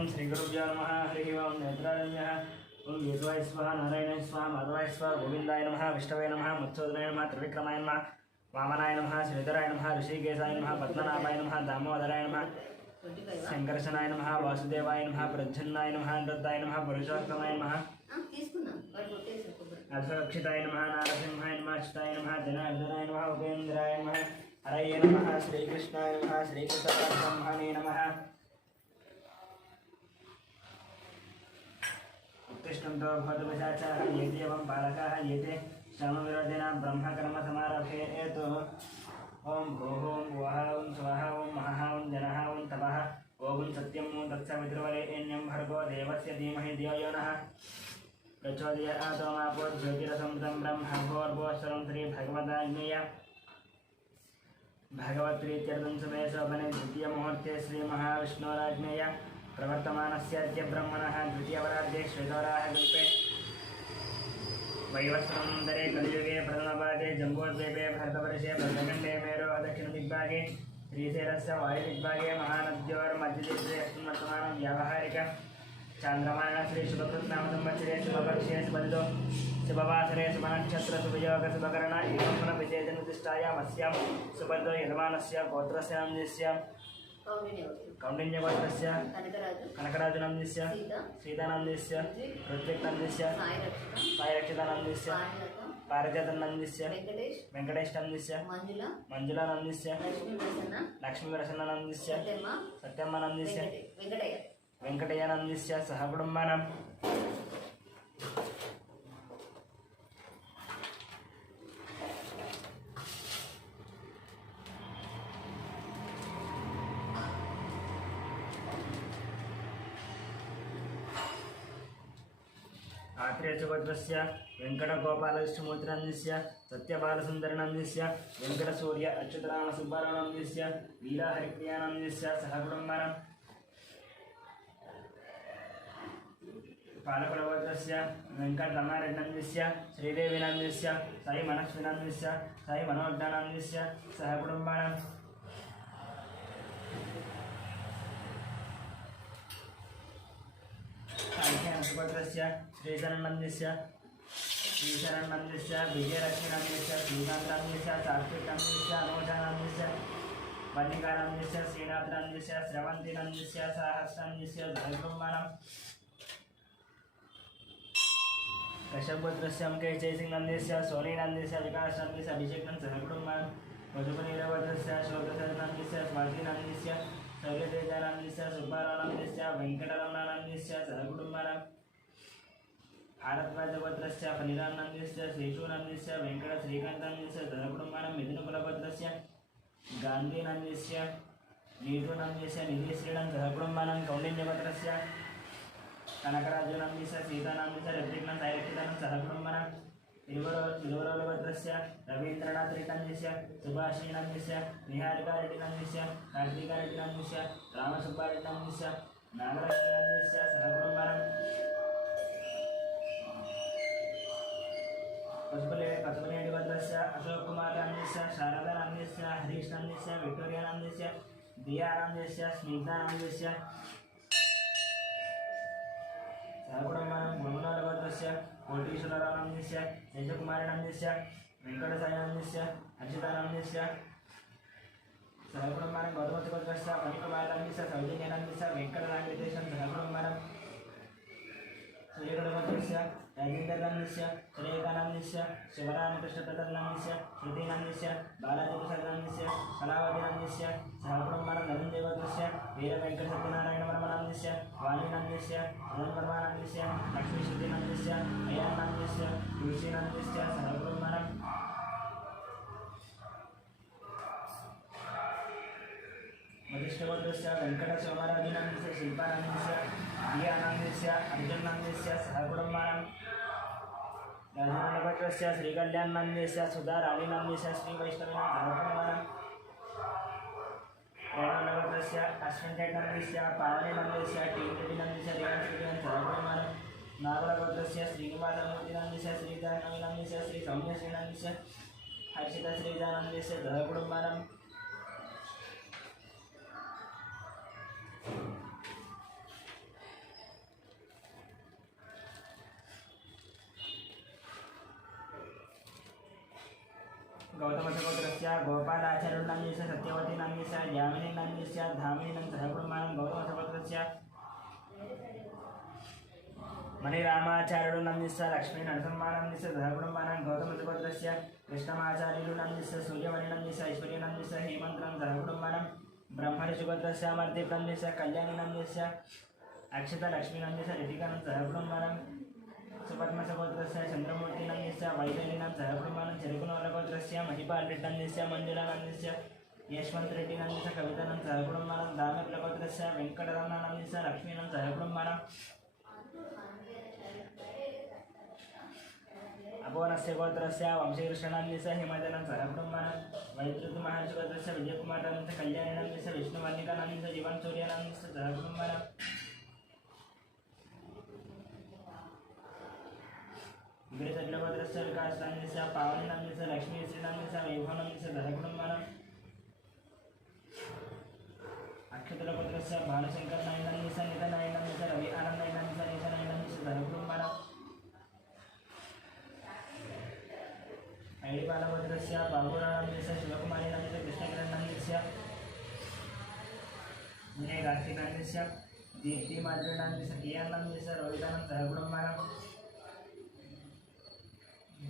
ओम श्री गुरुभ्यो नमः हरि ओम नेत्रारण्यः ओम केशवाय स्वाहा नारायणाय स्वाहा माधवाय स्वाहा गोविंदाय नमः विष्णवे नमः मत्स्योदनाय नमः त्रिविक्रमाय नमः वामनाय नमः श्रीधराय नमः ऋषिकेशाय नमः पद्मनाभाय नमः दामोदराय नमः शंकरशनाय नमः वासुदेवाय नमः प्रज्जन्नाय नमः अनिरुद्धाय नमः पुरुषोत्तमाय नमः अक्षिताय नमः नारसिंहाय नमः अच्युताय नमः जनार्दनाय नमः उपेन्द्राय नमः हरये नमः श्रीकृष्णाय नमः श्रीकृष्णपरब्रह्मणे नमः उत्तिष्ठन्तो भवद्वशाचाः येते एवं बालकाः येते श्रमविरोधिना ब्रह्मकर्मसमारभे एतो ओम भूः ओं भुवः ओं स्वः ओं महः ओं जनः ओं तपः ओं सत्यं ओं तत्सवितुर्वरेण्यं भर्गो देवस्य धीमहि धियो यो नः प्रचोदयात् मापो ज्योतिरसमृतं ब्रह्मभोर्भुवस्वरं श्री भगवदाज्ञेय भगवत्प्रीत्यर्थं समय शोभने द्वितीयमुहूर्ते श्रीमहाविष्णोराज्ञेय प्रवर्तमानस्याद्य ब्रह्मणः द्वितीयवराध्ये श्वेतवराहकल्पे वैवस्वतंत्रे कलियुगे प्रथमपादे जम्बोद्वीपे भरतवर्षे भद्रखण्डे मेरोः दक्षिणदिग्भागे श्रीशैलस्य वायुदिग्भागे महानद्योर्मध्यदिग्भे वर्तमानं व्यावहारिक चांद्रमाण श्री शुभकृत्नाम संवत्सरे शुभवर्षे शुभदो शुभवासरे शुभनक्षत्र शुभयोग शुभकर्ण एवं विशेषनिर्दिष्टायामस्यां शुभदो यजमानस्य गोत्रस्य नामस्य कौंडिन्यगोत्रस्य कनकराजनामस्य सीतानामस्य ऋत्विक्नामस्य सायरक्षितानामस्य पारिजातनामस्य वेंकटेशनामस्य मंजुलानामस्य लक्ष्मीप्रसन्ननामस्य सत्यम्मानामस्य वेंकटयनामस्य सह कुटुंबानां आत्रेयगोत्रस्य वेंकटगोपालकृष्णमूर्तिनामस्य सत्यबालसुन्दरनामस्य वेंकटसूर्य अच्युतरामसुब्बारावनामस्य वीराहरिप्रियानामस्य सह कुटुंबानां पालकुलगोत्रस्य वेंकटरमारेड्डिनामस्य श्रीदेवीनामस्य साई मनस्विनामस्य साई मनोज्ञानामस्य सह कुटुंबानां गोत्रस्य श्रीशरणनंदस्य विजयलक्ष्मीनामस्य श्रीकान्तनामस्य सात्विकनामस्य अनुषानामस्य मल्लिकानामस्य श्रीनाथनामस्य श्रवन्तीनामस्य सहस्रनामस्य धर्मकुमारं कश्यपगोत्रस्य अम्के जयसिंहनामस्य सोनीनामस्य विकासनामस्य अभिषेकं सहकुटुम्बं मधुपनीरगोत्रस्य शोकसरनामस्य स्वातिनामस्य शौर्यतेजानामस्य सुब्बारावनामस्य वेंकटरमणानामस्य सहकुटुम्बानां भारद्वाजगोत्रस्य फणिरामनामस्य श्रीशूनामस्य वेंकटश्रीकान्तनामस्य सहकुटुम्बानां मिथुनकुलगोत्रस्य गान्धीनामस्य नीतूनामस्य निधिश्रीणां सहकुटुम्बानां कौंडिन्यगोत्रस्य कनकराजनामस्य सीतानामस्य ऋत्विक्नां सायरक्षितानां सहकुटुम्बानां तिरुवरुलगोत्रस्य रवीन्द्रनाथरेड्डिनामस्य सुभाषिनामस्य निहारिकारेड्डिनामस्य कार्तिकारेड्डिनामस्य रामसुब्बारेड्डिनामस्य नागलक्ष्मीनामस्य सहकुटुम्बानां पशुपतिगोत्रस्य अशोककुमारनामस्य शारदानामस्य हरीशनामस्य विक्टोरियानामस्य दियानामस्य स्मितानामस्य सहकुटुम्बानां गुणगुणगोत्रस्य कोटीश्वररावनामस्य तेजकुमारनामस्य वेंकटसायनामस्य हर्षितानामस्य सहकुटुम्बानां गौतमगोत्रस्य मणिकुमारनामस्य सौजन्यनामस्य वेंकटरामवेंकटेशं सहकुटुम्बानां सूर्यगुणगोत्रस्य राजेन्द्रनामस्य श्रेयकानामस्य शिवरामकृष्णप्रसादनामस्य श्रुतिनामस्य बालाजीप्रसादनामस्य कलावतीनामस्य सहकुटुम्बानां धनञ्जयगोत्रस्य वीरवेंकटसत्यनारायणवर्मनामस्य वाणीनामस्य मदनवर्मानामस्य लक्ष्मीश्रुतिनामस्य अयनामस्य तुलसीनामस्य सहकुटुम्बानां वशिष्ठगोत्रस्य वेंकटसोमराजनामस्य शिल्पानामस्य दियानामस्य अर्जुननामस्य सहकुटुम्बानां राजनगोत्रस्य श्रीकल्याणनामस्य सुधाराणीनामस्य श्रीवैष्णवीनां सहकुटुम्बानां प्रेमानगोत्रस्य अश्विनरेड्डिनामस्य पावनीनामस्य टीरेड्डिनामस्य देवांशरेड्डिनां सहकुटुम्बानां नागलगोत्रस्य श्रीनिवासमूर्तिनामस्य श्रीजाह्नवीनामस्य श्रीसौम्यश्रीनामस्य हर्षितश्रीजानामस्य सहकुटुम्बानां गौतमसगोत्रस्य गोपालाचार्युर्नाम्यस्य सत्यवतीनाम्यस्य यामिनीनाम्यस्य धामिनीनं सह कुटुम्बानां गौतमसगोत्रस्य मणिरामाचार्युर्नाम्यस्य लक्ष्मीनरसिंहानाम्यस्य सह कुटुम्बानां गौतमसगोत्रस्य कृष्णमाचार्युर्नाम्यस्य सूर्यमणिनाम्यस्य ऐश्वर्यनाम्यस्य हेमन्तं सह कुटुम्बानां ब्रह्मऋषिगोत्रस्य अमर्तिनाम्यस्य कल्याणीनाम्यस्य अक्षतलक्ष्मीनाम्यस्य ऋतिकानं सह कुटुम्बानां सुपद्मसगोत्रस्य चन्द्रमूर्तिनाम्यस्य वैदेहीनां सह कुटुम्बानां चरुकुनवलगोत्रस्य महिपालरेड्डनाम्यस्य मञ्जुलानाम्यस्य यशवन्तरेड्डिनाम्यस्य कवितानां सह कुटुम्बानां दामर्लगोत्रस्य वेङ्कटरमणनाम्यस्य लक्ष्मीनां सह कुटुम्बानां अपोनस्य गोत्रस्य वंशीकृष्णनाम्यस्य हिमजनं सह कुटुम्बानां वैद्युतमहर्षिगोत्रस्य विजयकुमारनाम्यस्य कल्याणीनाम्यस्य विष्णुवर्णिकानाम्यस्य जीवनसूर्यनाम्यस्य सह कुटुम्बानां गिरिशैलगोत्रस्य विकासनाम्यस्य पावनीनाम्यस्य लक्ष्मीश्रीनाम्यस्य वैभवनाम्यस्य सह कुटुम्बानां अक्षतलगोत्रस्य भानुशङ्करनायनाम्यस्य नितनायनाम्यस्य रवि आनन्दनायनाम्यस्य नीतनायनाम्यस्य सह कुटुम्बानां ऐडिपालगोत्रस्य बाबूरावनाम्यस्य शिवकुमारीनाम्यस्य कृष्णकिरणनाम्यस्य विनयकार्तिकनाम्यस्य दीप्तिमाधुरीनाम्यस्य कियान्नाम्यस्य रोहितानं सह कुटुम्बानां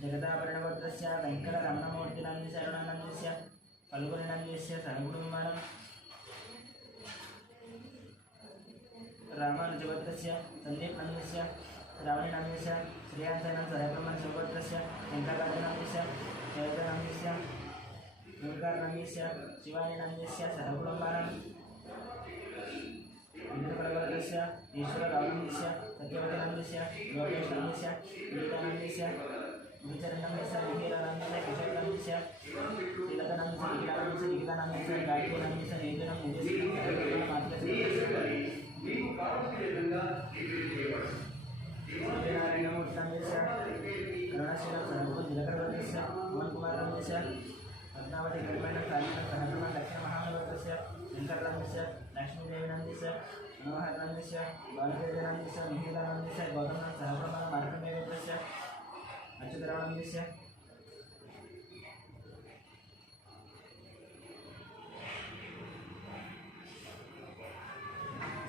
जगदाभरणगोत्रस्य वेङ्कटरमणमूर्तिनाम्यस्य अरुणानाम्यस्य फल्गुनीनाम्यस्य सह कुटुम्बानां रामानुजगोत्रस्य सन्दीपनाम्यस्य श्रावणीनाम्यस्य श्रेयांसनं सह कुटुम्बानां शिवगोत्रस्य वेङ्कटराजनाम्यस्य जयतनाम्यस्य दुर्गानाम्यस्य शिवानीनाम्यस्य सह कुटुम्बानां इंद्रकुलगोत्रस्य ईश्वररावनाम्यस्य सत्यवतीनाम्यस्य लोकेशनाम्यस्य गीतानाम्यस्य गुरुचरणनाम्यस्य विहीरानाम्यस्य किशोरनाम्यस्य तिलकनाम्यस्य निखिलानाम्यस्य निकितानाम्यस्य गायत्रीनाम्यस्य नेतुनं निजस्य सूर्यनारायणमूर्तिनाम्यस्य करुणाशीलं सहकुटुं दिनकरगोत्रस्य मोहनकुमारनाम्यस्य पद्मावती कर्मेण कालीनं सहकुटुं दक्षिणमहानगोत्रस्य वेङ्कटनाम्यस्य लक्ष्मीदेवीनाम्यस्य मनोहरनाम्यस्य बालदेवीनाम्यस्य मिहिलानाम्यस्य गौतमनां सहकुटुम्बानां मार्कण्डेयगोत्रस्य अच्युतरावनाम्यस्य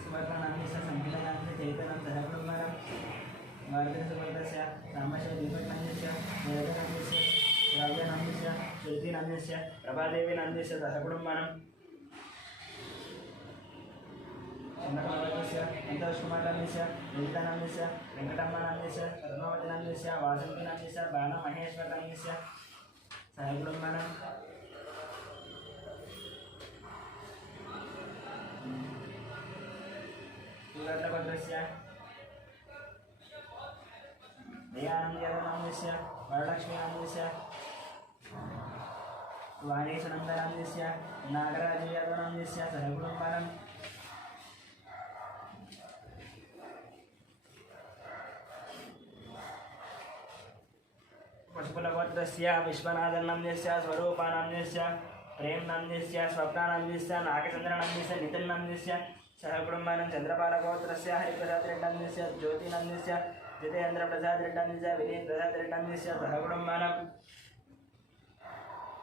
सुवर्णनाम्यस्य संगीतनाम्यस्य चैतन्यं सह कुटुम्बानां भारतीयसुवर्णस्य रामस्य दीपकनाम्यस्य जयतनाम्यस्य राव्यनाम्यस्य श्रुतिनाम्यस्य प्रभादेवीनाम्यस्य सह कुटुम्बानां चन्द्रकुलगोत्रस्य सन्तोषकुमारनाम्यस्य ललितानाम्यस्य वेङ्कटम्मनाम्यस्य पद्मावतीनाम्यस्य वासन्तीनाम्यस्य बाणमहेश्वरनाम्यस्य सह कुटुम्बानां सुगतगोत्रस्य दयानन्दनाम्यस्य वरलक्ष्मीनाम्यस्य वाणीशनन्दनाम्यस्य नागराजयादवनाम्यस्य सह कुटुम्बानां पशुकुलगोत्रस्य विश्वनाथनाम्यस्य स्वरूपानाम्यस्य प्रेमनाम्यस्य स्वप्नानाम्यस्य नागचन्द्रनाम्यस्य नितिन्नाम्यस्य सह कुटुम्बानां चन्द्रपालगोत्रस्य हरिप्रसादरेड्डाम्यस्य ज्योतिनाम्यस्य जितेन्द्रप्रसादरेड्डाम्यस्य विनीतप्रसादरेड्डाम्यस्य सह कुटुम्बानां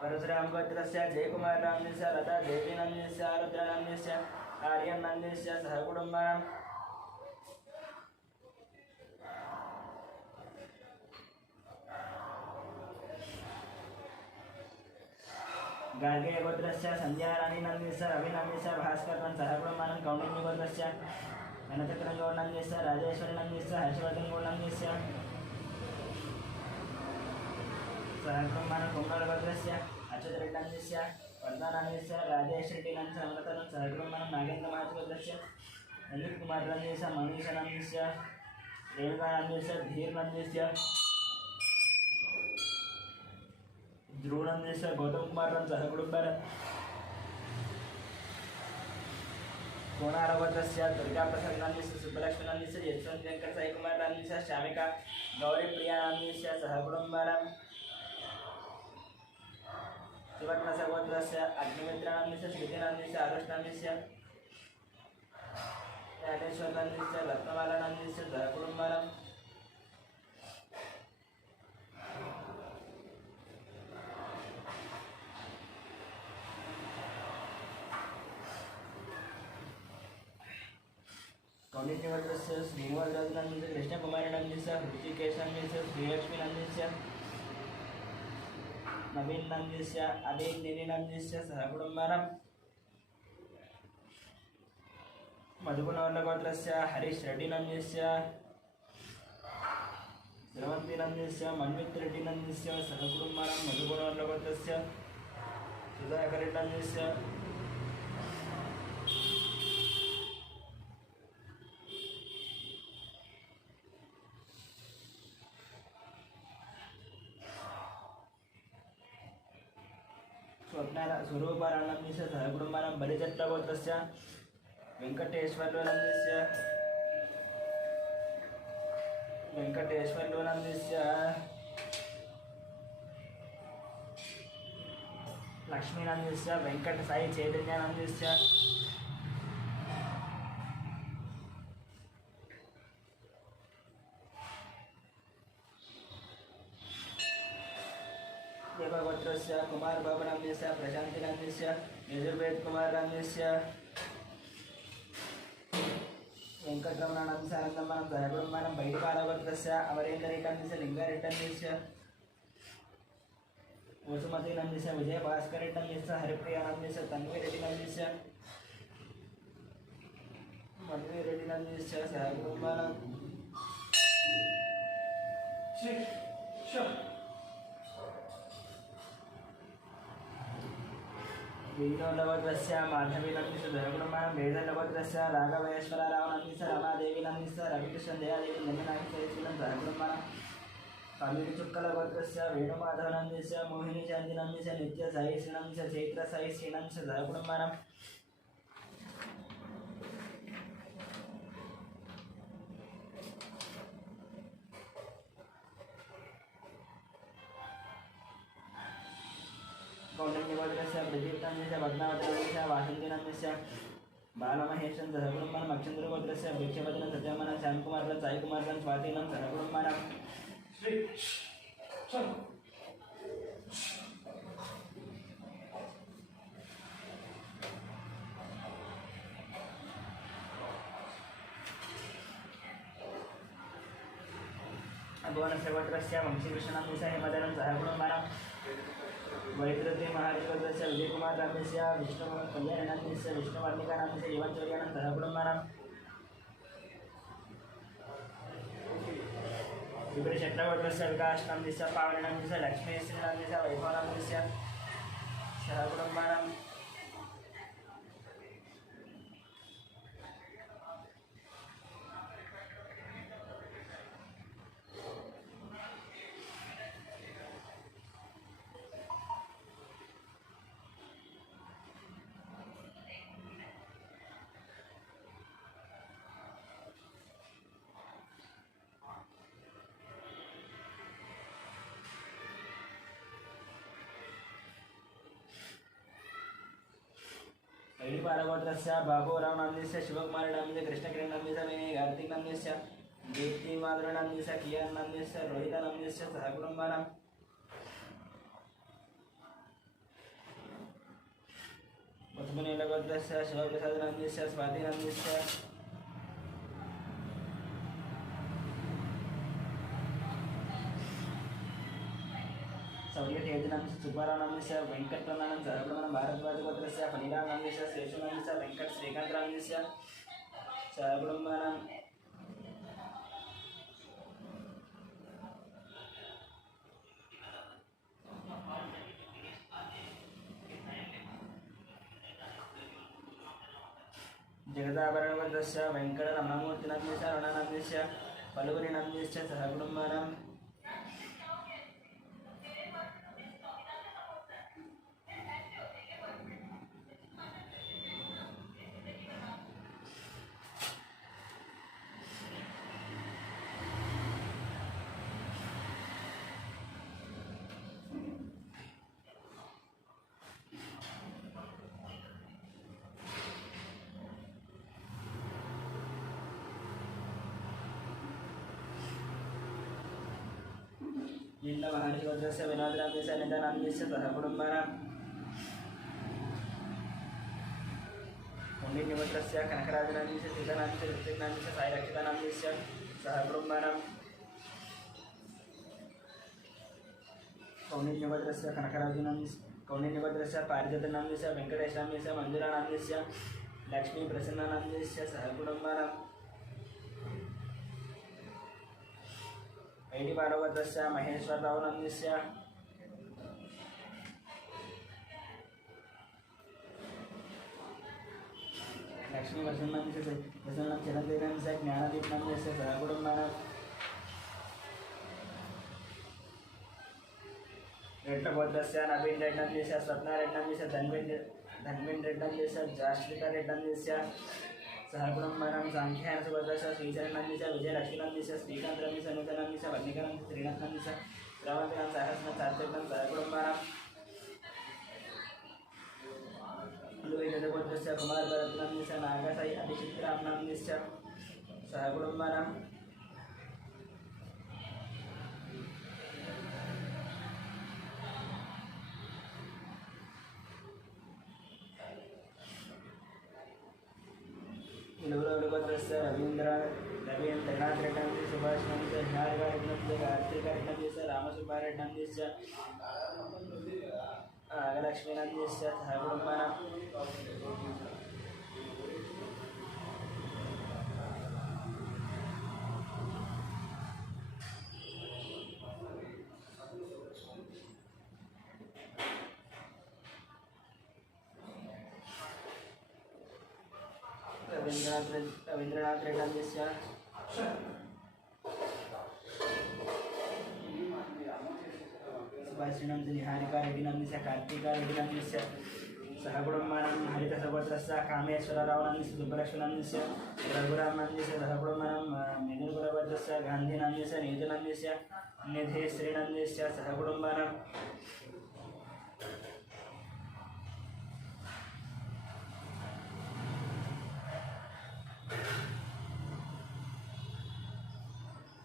परशुरामगोत्रस्य जयकुमारनाम्यस्य लता देवीनाम्यस्य रुद्रनाम्यस्य आर्यनाम्यस्य सह कुटुम्बानां गार्गेयगोत्रस्य सन्ध्याराणीनाम्यस्य रविनाम्यस्य भास्करनं सह कुटुम्बानां कौण्डिन्यगोत्रस्य गणचक्रगौर्नाम्यस्य राजेश्वरीनाम्यस्य हर्षवर्धनगौर्नाम्यस्य सह कुटुम्बानां कुम्भलगोत्रस्य अच्युतरेड्डाम्यस्य वर्धनाम्यस्य राजेश्वरीनाम्यस्य अमृतनं सह कुटुम्बानां नागेन्द्रमहाराजगोत्रस्य ललितकुमारनाम्यस्य मनीषनाम्यस्य रेणुकानाम्यस्य धीरनाम्यस्य ध्रुवनाम्यस्य गौतमकुमारनं सह कुटुम्बानां कोणारगोत्रस्य दुर्गाप्रसादनाम्यस्य सुब्बलक्ष्मीनाम्यस्य यशवन्तवेङ्कटसाईकुमारनाम्यस्य श्यामिका गौरीप्रियानाम्यस्य सह कुटुम्बानां सुवर्णसगोत्रस्य अग्निमित्रनाम्यस्य श्रुतिनाम्यस्य आरुषनाम्यस्य ज्ञानेश्वरनाम्यस्य रत्नमालानाम्यस्य सह कुटुम्बानां कौंडिन्यवज्रस्य श्रीनिवासराजनन्दस्य कृष्णकुमारनन्दस्य ऋषिकेशनन्दस्य श्रीलक्ष्मीनन्दस्य नवीननन्दस्य अभिनिनन्दस्य सहकुटुम्बानां मधुकुणवर्णगोत्रस्य हरीशरेड्डिनन्दस्य स्रवन्तिनन्दस्य मन्वितरेड्डिनन्दस्य सहकुटुम्बानां मधुकुणवर्णगोत्रस्य सुधाकरेड्डिनन्दस्य स्वरूपानन्दस्य सहकुटुम्बानां बलिचत्रगोत्रस्य वेङ्कटेश्वरनन्दस्य लक्ष्मीनन्दस्य वेङ्कटसाई चैतन्यानन्दस्य देवगोत्रस्य कुमारबाबुनन्दस्य प्रशान्तिनन्दस्य यजुर्वेदकुमारनन्दस्य वेंकटरमणानंद सारंगमणं सहकुटुम्बानां बैडपालगोत्रस्य अमरेन्द्ररेड्डिनन्दस्य लिंगारेड्डिनन्दस्य वसुमतीनन्दस्य विजयभास्करेड्डिनन्दस्य हरिप्रियानन्दस्य तन्वीरेड्डिनन्दस्य मधुवीरेड्डिनन्दस्य सहकुटुम्बानां वीणोलवद्रस्य माधवीनन्दस्य सहकुटुम्बानां वेदलवद्रस्य राघवेश्वररावनन्दस्य रमादेवीनन्दस्य रविकृष्णदयादेवी नन्दनाथस्य सहकुटुम्बानां कामिनीचुक्कलगोत्रस्य वेणुमाधवनन्दस्य मोहिनीशान्तिनन्दस्य नित्यसाई श्रीनन्दस्य चैत्रसाई श्रीनन्दस्य सहकुटुम्बानां कौंडिन्यगोत्रस्य प्रदीप्तनन्दस्य पद्मावतीनन्दस्य वासन्तीनन्दस्य बालमहेशं सहकुटुम्बानां अक्षन्द्रगोत्रस्य भिक्षपतिनं सत्यमनं श्यामकुमारं साईकुमारं स्वातीनं सहकुटुम्बानां श्री भुवनस्य गोत्रस्य वंशीकृष्णनन्दस्य हेमदनं सहकुटुम्बानां वैद्यते महाराजस्य विजयकुमारनन्दस्य विष्णुकल्याणनन्दस्य विष्णुवर्णिकानन्दस्य युवचौर्यानं सहकुटुम्बानां विपरीशट्टगोत्रस्य विकासनन्दस्य पावननन्दस्य लक्ष्मीश्रीनन्दस्य वैभवनन्दस्य सहकुटुम्बानां बैडपालगोत्रस्य बाबूरावनन्दस्य शिवकुमारनन्दस्य कृष्णकिरणनन्दस्य कार्तिकनन्दस्य दीप्तिमाधुरनन्दस्य कियानन्दस्य रोहितनन्दस्य सहकुटुम्बानां मुथुमनीलगोत्रस्य शिवप्रसादनन्दस्य स्वातिनन्दस्य सौर्यतेजनन्दस्य सुब्बारावनन्दस्य वेङ्कटरमणं सहकुटुम्बानां भारद्वाजगोत्रस्य फणिरामनन्दस्य शेषुनन्दस्य वेङ्कटश्रीकान्तनन्दस्य सहकुटुम्बानां जगदाभरणगोत्रस्य वेङ्कटरमणमूर्तिनन्दस्य अरुणानन्दस्य फल्गुनीनन्दस्य सहकुटुम्बानां जिल्लमहारिगोत्रस्य विनोदनन्दस्य निधनन्दस्य सहकुटुम्बानां कौण्डिन्यपुत्रस्य कनकराजनाम्नीस्य सीतानाम्नीस्य ऋत्विकनाम्नीस्य साईरक्षितानाम्नीस्य सह कुटुम्बानां कौण्डिन्यपुत्रस्य कौण्डिन्यपुत्रस्य पारिजातनाम्नीस्य वेङ्कटेशनाम्नीस्य मञ्जुलानाम्नीस्य लक्ष्मीप्रसन्नानाम्नीस्य सह कुटुम्बानां ऐडिपालवत्रस्य महेश्वररावनाम्नीस्य लक्ष्मी प्रसन्नाम्नीस्य चिरंजीवनाम्नीस्य ज्ञानदीपनाम्नीस्य सह कुटुम्बानां रेड्डगोत्रस्य नवीन रेड्डनाम्नीस्य स्वप्नारेड्डनाम्नीस्य धन्विन् रेड्डनाम्नीस्य जाश्रिता रेड्डनाम्नीस्य सह कुटुम्बानां सांख्यानसुगोत्रस्य श्रीचरणनाम्नीस्य विजयलक्ष्मीनाम्नीस्य श्रीकान्तनाम्नीस्य नूतनाम्नीस्य वल्लीकनाम्नीस्य श्रीनाथनाम्नीस्य श्रावन्तीनां सहस्रनाम सह कुटुम्बानां लुईगोत्रस्य कुमारभरतनाम्नीस्य नागसाई अभिचित्राम्नाम्नीस्य सह कुटुम्बानां लूरगोत्रस्य रवीन्द्रनाथ रेड्डनाम्नीस्य सुभाषनाम्नीस्य हिनारिका रेड्डनाम्नीस्य कार्तिका रेड्डनाम्नीस्य रामसुब्बारेड्डनाम्नीस्य नागलक्ष्मीनाम्नीस्य सह कुटुम्बानां रवीन्द्रनाथ रेड्डनाम्नीस्य सुभाषिनाम्नीस्य निहारिका रेड्डनाम्नीस्य कार्तिका रेड्डनाम्नीस्य सह कुटुम्बानां हरितसगोत्रस्य कामेश्वररावनाम्नीस्य सुब्बलक्ष्मीनाम्नीस्य रघुरामनाम्नीस्य सह कुटुम्बानां मेदिनीपुरगोत्रस्य गान्धीनाम्नीस्य नीतनाम्नीस्य निधिश्रीनाम्नीस्य सह कुटुम्बानां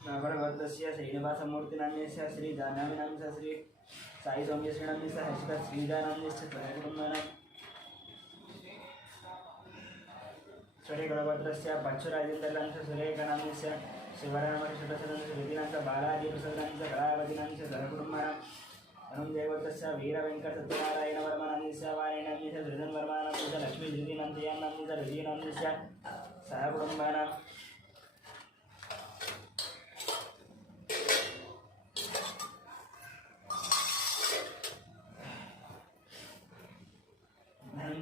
नागरगोत्रस्य श्रीनिवासमूर्तिनाम्नीस्य श्री जाह्नवीनाम्नीस्य श्री साई सौम्यश्रीनाम्नीस्य हर्षिता श्रीजानाम्नीस्य सह कुटुम्बानां स्वरिगोत्रस्य पच्छुराजेन्द्रनाम्नीस्य सुरेखनाम्नीस्य शिवरामकृष्णप्रसादाम्नीस्य विधिनाम्नीस्य बालाजीप्रसादाम्नीस्य कलावतीनाम्नीस्य सह कुटुम्बानां अनुदेवोत्रस्य वीरवेङ्कटसत्यनारायणवर्मनाम्नीस्य वाणीनाम्नीस्य सृजनवर्मनाम्नीस्य लक्ष्मीधृतीनाम्नीस्य हृदीनाम्नीस्य सह कुटुम्बानां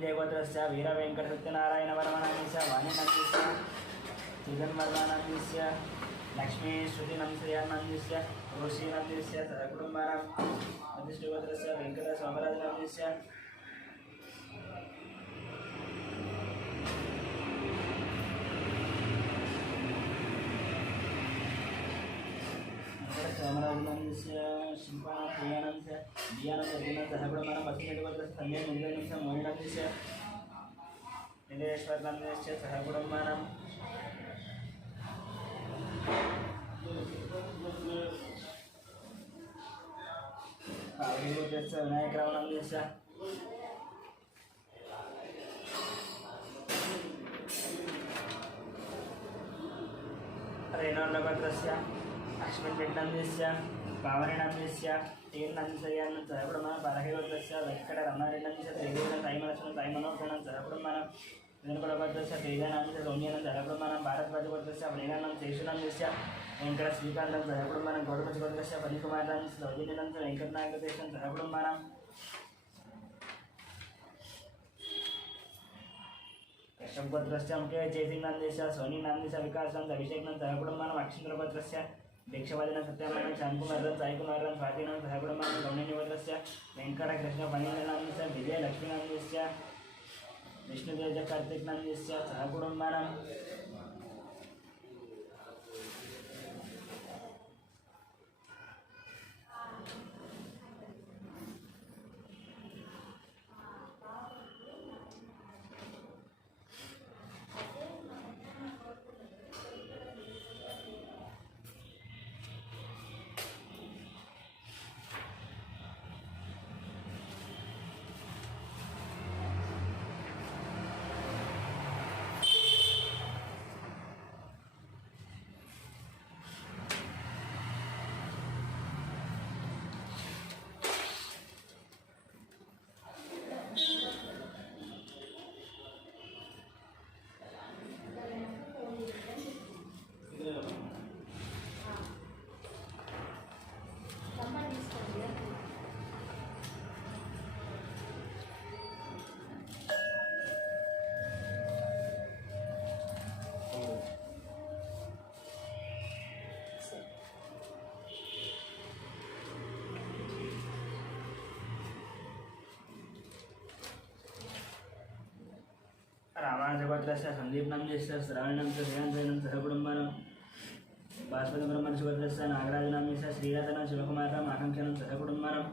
देवोत्रस्य वीरवेङ्कटसत्यनारायणवर्मनाम्नीस्य वाणीनाम्नीस्य सृजनवर्मनाम्नीस्य लक्ष्मीश्रुतिनाम्नीस्य ऋषीनाम्नीस्य सह कुटुम्बानां अधिष्ठगोत्रस्य वेङ्कटसोमराजनाम्नीस्य सोमराजनाम्नीस्य शिल्पानाम्नीस्य दियानाम्नीस्य सह कुटुम्बानां वसुदेवोत्रस्य संजयनाम्नीस्य मोहिनाम्नीस्य निलेश्वरनाम्नीस्य सह कुटुम्बानां काव्यगोत्रस्य विनायकरावनाम्नीस्य रेणोल्लगोत्रस्य अश्विन रेड्डनाम्नीस्य पावनेनाम्नीस्य टीर्नाम्नीस्य सह कुटुम्बानां बालकगोत्रस्य वेङ्कटरमणारेड्डनाम्नीस्य त्रिवेण साईमलक्ष्मण साईमनोहरनां सह कुटुम्बानां विजयनगरगोत्रस्य तेजानाम्नीस्य सौम्यानां सह कुटुम्बानां भारद्वाजगोत्रस्य वणिनां शेषुनाम्नीस्य वेङ्कटश्रीकान्तं सह कुटुम्बानां गौतमगोत्रस्य फणिकुमारनाम्नीस्य सौजन्यनाम्नीस्य वेङ्कटनागदेशं सह कुटुम्बानां कश्यपगोत्रस्य मुखे जयसिंहनाम्नीस्य सोनीनाम्नीस्य विकासनाम्नीस्य अभिषेकनां सह कुटुम्बानां अक्षिन्द्रगोत्रस्य भिक्षवादिनां सत्यनारायण शान्तकुमारं साईकुमारं स्वातीनां सह कुटुम्बानां गौण्यगोत्रस्य वेङ्कटकृष्णफणिनाम्नीस्य विजयलक्ष्मीनाम्नीस्य विष्णुतेज कार्तिकनाम्नीस्य सह कुटुम्बानां रामानुजगोत्रस्य सन्दीपनाम्यस्य श्रावणनाम्यस्य जयन्तनं सहकुटुम्बानं बाष्पतिब्रह्मणसुगोत्रस्य नागराजनाम्यस्य श्रीरतनं शिवकुमारम् आकाङ्क्षनं सहकुटुम्बानं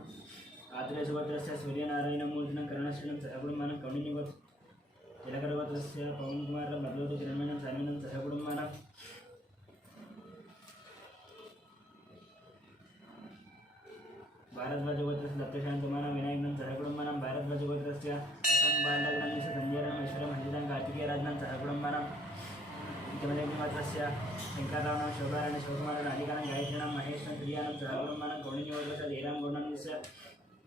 आत्रेयसुगोत्रस्य सूर्यनारायणमूर्तिनं करुणश्रीनं सहकुटुम्बानं कौण्डिन्यगोत्र तिलकरगोत्रस्य पवनकुमारं भद्रवती किरणमणं सामिनं सहकुटुम्बानं भारद्वाजगोत्रस्य दत्तशान्तमानं विनायकनं सहकुटुम्बानं भारद्वाजगोत्रस्य बालग्रन्थस्य संजयनं ऐश्वर्यं हंसितं कार्तिकेयराजनं सहकुटुम्बानं इत्यमदेवगोत्रस्य शङ्कररावणं शोभारायणं शिवकुमारं राधिकानं गायत्रीनं महेशं प्रियानं सहकुटुम्बानं कौण्डिन्यगोत्रस्य जयरामगौडनस्य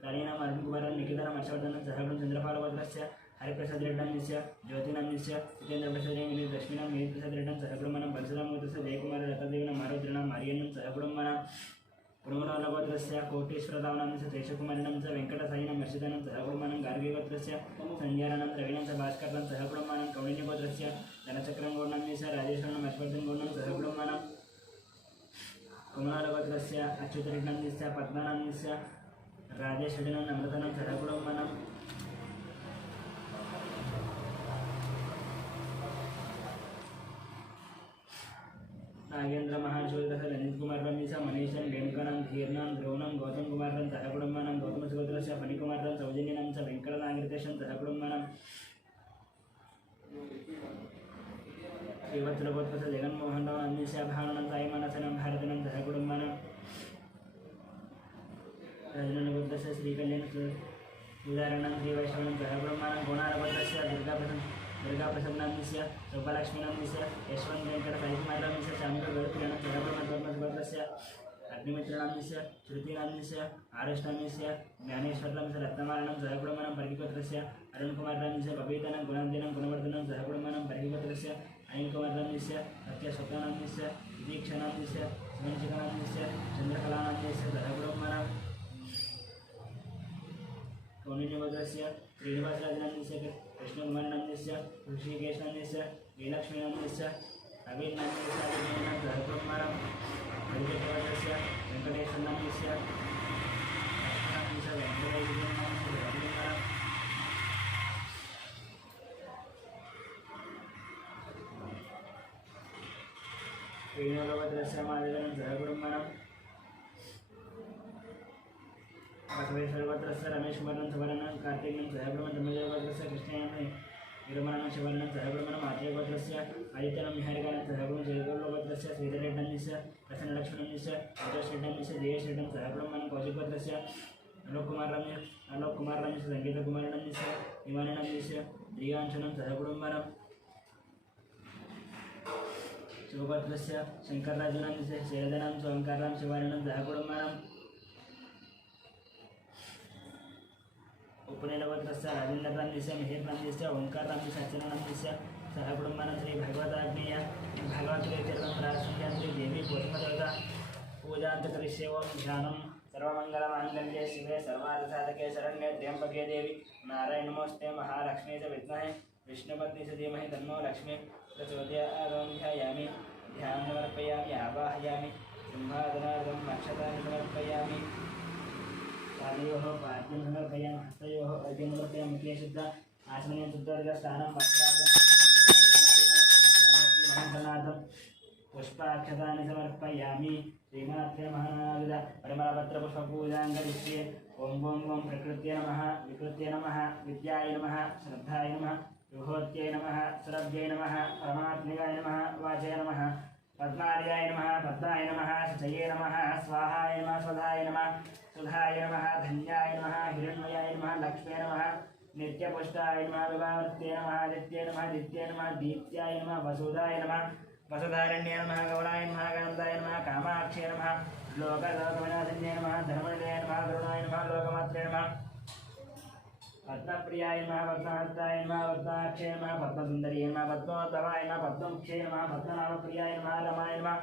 राणीनाम् अरुणकुमारं निकितानं हर्षवर्धनं सहकुटुं चन्द्रपालगोत्रस्य हरिप्रसादरेड्डन्यस्य ज्योतिनाम्यस्य जितेन्द्रप्रसादेन लक्ष्मीनां मिहिरप्रसादरेड्डं सहकुटुम्बानं परशुरामगोत्रस्य जयकुमारं लतादेवीनां मारुद्रीणां मार्यन्नं सहकुटुम्बानं पुरुमनगोत्रस्य कोटीश्वररावनाम्यस्य तेजकुमारिणं च वेङ्कटसायिनं हर्षितानं सहकुटुम्बानं गार्गीगोत्रस्य संज्ञानं रवीणं च भास्करं सहकुटुम्बानं कौण्डिन्यगोत्रस्य धनचक्रं गौडनाम्यस्य राजेश्वरनं हर्षवर्धनं गौडनं सहकुटुम्बानं कुमारगोत्रस्य अच्युतरेड्डन्यस्य पद्मनाम्यस्य राजेश्वरनं अमृतनं सहकुटुम्बानं नागेन्द्र महाशूद्रस्य ललित कुमार रमेश मनीषं वेंकटं धीर्णं ध्रुवनं गौतम कुमारं सहकुटुम्बानं गौतमसुगोत्रस्य फणिकुमारं सौजन्यनं च वेंकटनागरितेशं सहकुटुम्बानं श्रीवत्सलगोत्रस्य जगन्मोहनराव अन्यस्य भावनं सायमानसनं भारतनं सहकुटुम्बानं राजनगोत्रस्य श्रीकल्याण उदाहरणं श्रीवैष्णवं सहकुटुम्बानं कोणारगोत्रस्य दुर्गाप्रसन्नाम्यस्य शोभालक्ष्मीनाम्यस्य यशवन्त वेङ्कटसायिकुमारनाम्यस्य चामुण्डगरुत्किरणं सहकुटुम्बस्य अग्निमित्रनाम्यस्य श्रुतिनाम्यस्य आरेष्टाम्यस्य ज्ञानेश्वरनाम्यस्य रत्नमारणं सहकुटुम्बानं परिगोत्रस्य अरुणकुमारनाम्यस्य कपीतनं गुणान्दिनं गुणवर्धनं सहकुटुम्बानं परिगोत्रस्य अनिलकुमारनाम्यस्य सत्यस्वप्नानाम्यस्य दीक्षानाम्यस्य सुमञ्चिकानाम्यस्य चन्द्रकलानाम्यस्य सहकुटुम्बानं कौण्डिन्यगोत्रस्य श्रीनिवासराजनाम्यस्य कृष्णकुमारनाम्यस्य ऋषिकेशनाम्यस्य श्रीलक्ष्मीनाम्यस्य अभिनाम्यस्य अभिनयनं सहकुटुम्बानं हरिगोत्रस्य वेङ्कटेश्वरनाम्यस्य लक्ष्मणाम्यस्य वेङ्कटेश्वरनाम्यस्य सहकुटुम्बानं श्रीनिवासराजस्य माधवनं सहकुटुम्बानं बसवेश्वरगोत्रस्य रमेशकुमारं सवर्णं कार्तिकं सहकुटुम्बं तमिळगोत्रस्य कृष्णयानं विरमणं शिवर्णं सहकुटुम्बं आत्रेयगोत्रस्य आदित्यनं निहारिकानं सहकुटुम्बं जयगौरगोत्रस्य श्रीधररेड्डन्यस्य प्रसन्नलक्ष्मणन्यस्य राजेशरेड्डन्यस्य जयेशरेड्डं सहकुटुम्बं कौशिकगोत्रस्य अलोककुमारनाम्यस्य संगीतकुमारनाम्यस्य हिमाननाम्यस्य प्रियांशनं सहकुटुम्बं शिवगोत्रस्य शङ्करराजनाम्यस्य शैलधनं ओङ्कारं शिवाननं सहकुटुम्बं उपनयनगोत्रस्य राजेन्द्रनाम्यस्य मिहिरनाम्यस्य ओङ्कारनाम्यस्य अच्युतनाम्यस्य सहकुटुम्बानं श्री भगवताग्नेय भगवद्गीतेर्वं प्रार्थयन् श्री देवी पुष्पदेवता पूजान्तकरिष्ये ओं ध्यानं सर्वमङ्गलमाङ्गल्ये शिवे सर्वार्थसाधके शरण्ये त्र्यम्बके देवी नारायणनमोऽस्ते महालक्ष्मी च विद्महे विष्णुपत्नी च धीमहि तन्नो लक्ष्मी प्रचोदयात् ध्यायामि ध्यानं समर्पयामि आवाहयामि सिंहासनार्थं नक्षत्राणि समर्पयामि पादयोः पाद्यं समर्पयामि हस्तयोः अर्घ्यं समर्पयामि मुखे शुद्ध आसमनीयं शुद्धोदकस्थानं वस्त्रार्थं पुष्पाक्षतानि समर्पयामि श्रीमात्रे महानाविद परिमलपत्रपुष्पपूजां करिष्ये ॐ प्रकृत्यै नमः विकृत्यै नमः विद्याय नमः श्रद्धाय नमः विभूत्यै नमः सुरभ्यै नमः परमात्मिकाय नमः वाचय नमः पद्मार्याय नमः पद्माय नमः शुचये नमः स्वाहाय नमः स्वधाय नमः सुधाय नमः धन्याय नमः हिरण्मयाय नमः लक्ष्म्यै नमः नित्यपुष्टाय नमः विभावर्त्यै नमः आदित्यै नमः दित्यै नमः दीप्त्याय नमः वसुधाय नमः वसुधारण्ये नमः गौडाय नमः गणन्ताय नमः कामाक्षे नमः लोकलोकविनाशिन्ये नमः धर्मनिलये नमः करुणाय नमः लोकमात्रे नमः पद्मप्रियाय नमः पद्महस्ताय नमः पद्माक्षे नमः पद्मसुन्दर्ये नमः पद्मोद्भवाय नमः पद्ममुखे नमः पद्मनाभप्रियाय नमः रमाय नमः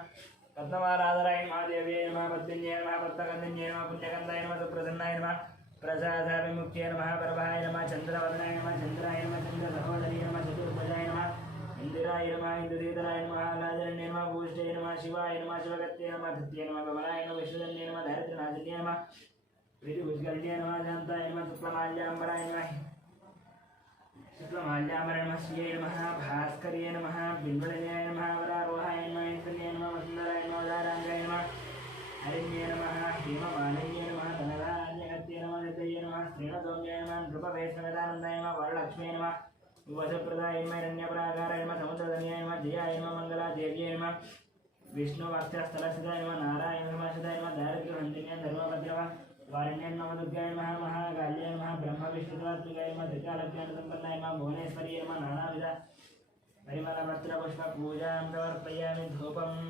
पद्मवाराधराय नमः देव्यै नमः पद्मिन्ये नमः पद्मगन्धिन्ये नमः पुण्यगन्धाय नमः सुप्रसन्नाय नमः प्रसादाभिमुख्ये नमः प्रभाय नमः चन्द्रवदनाय नमः चन्द्राय नमः चन्द्रसहोदरी नमः चतुर्भुजाय नमः इंदिराय नमः इंद्रदीतराय नमः लाजरण्ये नमः भूष्टे नमः शिवाय नमः शिवगत्ये नमः धत्ये नमः कमलाय नमः विश्वजन्ये नमः धैर्यनाशिन्ये नमः प्रीतिभुजगल्ये नमः शान्ताय नमः शुक्लमाल्याम्बराय नमः माल्यामरे नमः श्रिये नमः भास्कर्ये नमः बिल्वलये नमः वरारोहाय नमः ऐश्वर्ये नमः वसुन्धराय नमः उदाराङ्गाय नमः हरिण्ये नमः हेममालये नमः धनधान्यगत्ये नमः नितये नमः श्रीणतोम्याय नमः नृपवेशनदानन्दाय नमः वरलक्ष्म्ये नमः वसप्रदाय नमः हिरण्यपरागाराय नमः समुद्रधन्याय नमः जयाय नमः मङ्गलादेव्यै नमः विष्णुवाक्यस्थलसिदाय नमः नारायण नमः सदाय नमः दारिद्र्यहन्त्रिणे धर्मभद्रः वारण्यं नमः दुर्गाय नमः महाकाल्याय नमः ब्रह्मविष्णुत्वात्मिकाय नमः त्रिकालज्ञानसम्पन्नाय नमः भुवनेश्वर्यै नमः नानाविध परिमलपत्रपुष्पपूजां समर्पयामि धूपम्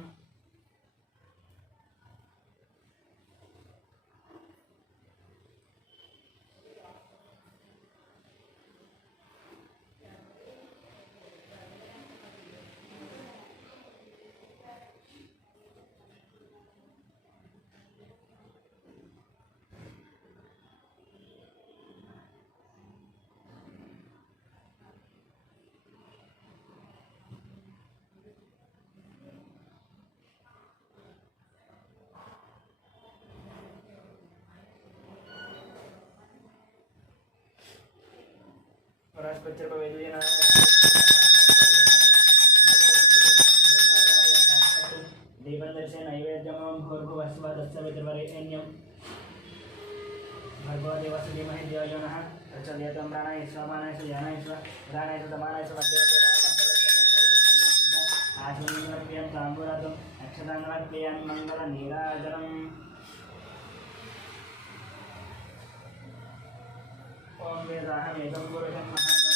दीपदर्शे नैवेद्यमं भूर्भुवस्वदत्सवितुर्वरेण्यं भर्गोदेवस्य धीमहि धियो यो नः प्रचोदयात् प्राणाय स्वामानाय सुजानाय स्वदानाय सुतमानाय आचमनीमर्प्यं ताम्बूलादं अक्षतामर्प्यामि मङ्गलनीराजनम् ॐ वेदाहमेकं पुरुषं महान्तं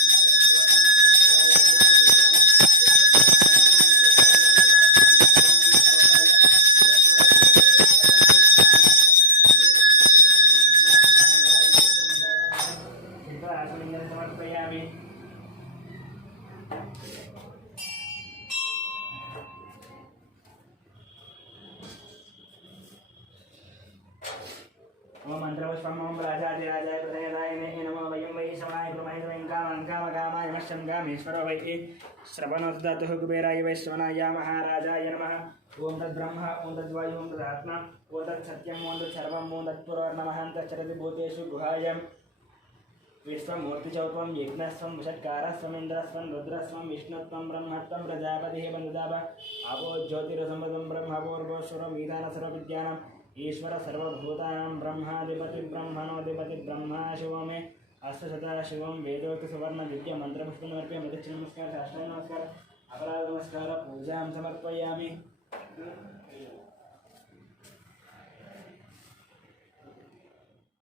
समर्पयामि ओम मंत्रपुष्पं ओम राजाधिराजाय प्रदयदाय नमो वयं वै समाय प्रमहे वयं कामकामाय नमः कामेश्वरो वै श्रवणोदधातुः कुबेराय वै श्रवणाय महाराजाय नमः ओम तद्ब्रह्म ओम तद्वायु ओम तदात्मा ओम तत्सत्यं ओम तत्सर्वं ओम तत्पुरोर्नमः तच्चरति भूतेषु गुहायं विश्वमूर्तिचौत्वं यज्ञस्वं वषट्कारस्वं इन्द्रस्वं रुद्रस्वं विष्णुत्वं ब्रह्मत्वं प्रजापतिः बन्धुदाप आपो ज्योतिरसंवदं ब्रह्मपूर्वस्वरं विधानसर्वविद्यानाम् ईश्वर सर्वभूतानां ब्रह्माधिपति ब्रह्मणोऽधिपति ब्रह्मा शिवो मे अष्टशता शिवं वेदोक्त सुवर्ण विद्य मंत्रपुष्पमर्प्य मृदक्ष नमस्कार शास्त्रांग नमस्कार अपराध नमस्कार पूजां समर्पयामि